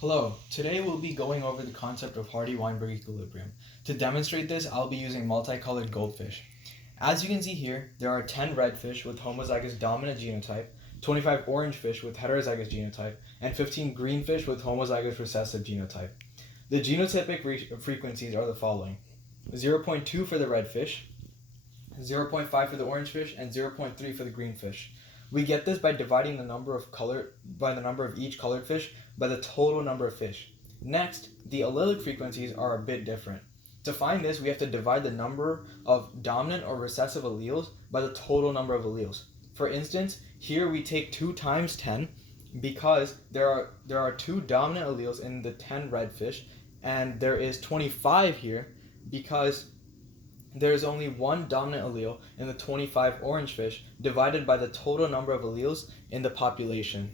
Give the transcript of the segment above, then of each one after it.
Hello, today we'll be going over the concept of Hardy-Weinberg equilibrium. To demonstrate this, I'll be using multicolored goldfish. As you can see here, there are 10 red fish with homozygous dominant genotype, 25 orange fish with heterozygous genotype, and 15 green fish with homozygous recessive genotype. The genotypic frequencies are the following: 0.2 for the red fish, 0.5 for the orange fish, and 0.3 for the green fish. We get this by dividing the number of each colored fish by the total number of fish. Next, the allelic frequencies are a bit different. To find this, we have to divide the number of dominant or recessive alleles by the total number of alleles. For instance, here we take 2 times 10 because there are 2 dominant alleles in the 10 red fish, and there is 25 here because there is only one dominant allele in the 25 orange fish divided by the total number of alleles in the population.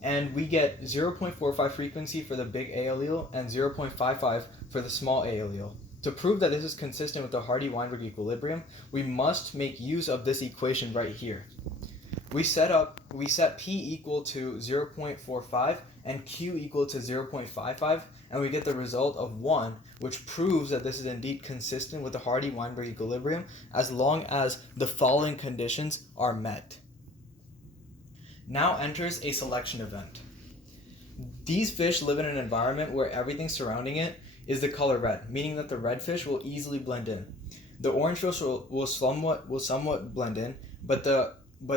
And we get 0.45 frequency for the big A allele and 0.55 for the small A allele. To prove that this is consistent with the Hardy-Weinberg equilibrium, we must make use of this equation right here. We set P equal to 0.45 and Q equal to 0.55, and we get the result of 1, which proves that this is indeed consistent with the Hardy-Weinberg equilibrium as long as the following conditions are met. Now enters a selection event. These fish live in an environment where everything surrounding it is the color red, meaning that the red fish will easily blend in. The orange fish will somewhat blend in, but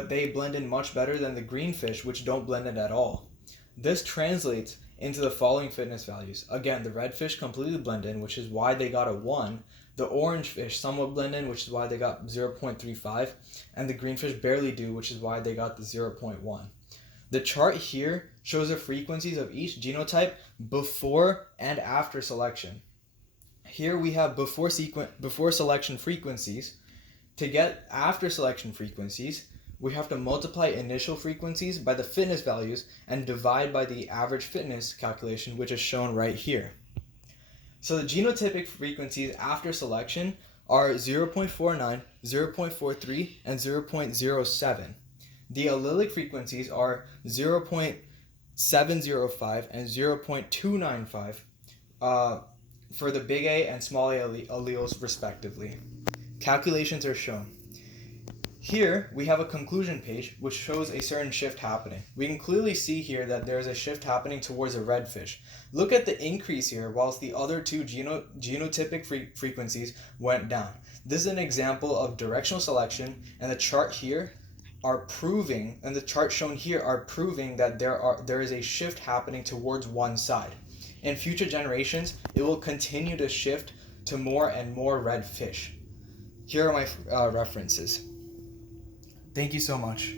they blend in much better than the green fish, which don't blend in at all. This translates into the following fitness values. Again, the red fish completely blend in, which is why they got a 1. The orange fish somewhat blend in, which is why they got 0.35, and the green fish barely do, which is why they got the 0.1. The chart here shows the frequencies of each genotype before and after selection. Here we have before selection frequencies. To get after selection frequencies, we have to multiply initial frequencies by the fitness values and divide by the average fitness calculation, which is shown right here. So the genotypic frequencies after selection are 0.49, 0.43, and 0.07. The allelic frequencies are 0.705 and 0.295 for the big A and small A alleles respectively. Calculations are shown. Here we have a conclusion page which shows a certain shift happening. We can clearly see here that there is a shift happening towards a red fish. Look at the increase here whilst the other two genotypic frequencies went down. This is an example of directional selection, and the chart here are proving, and the chart shown here are proving that there is a shift happening towards one side. In future generations, it will continue to shift to more and more red fish. Here are my references. Thank you so much.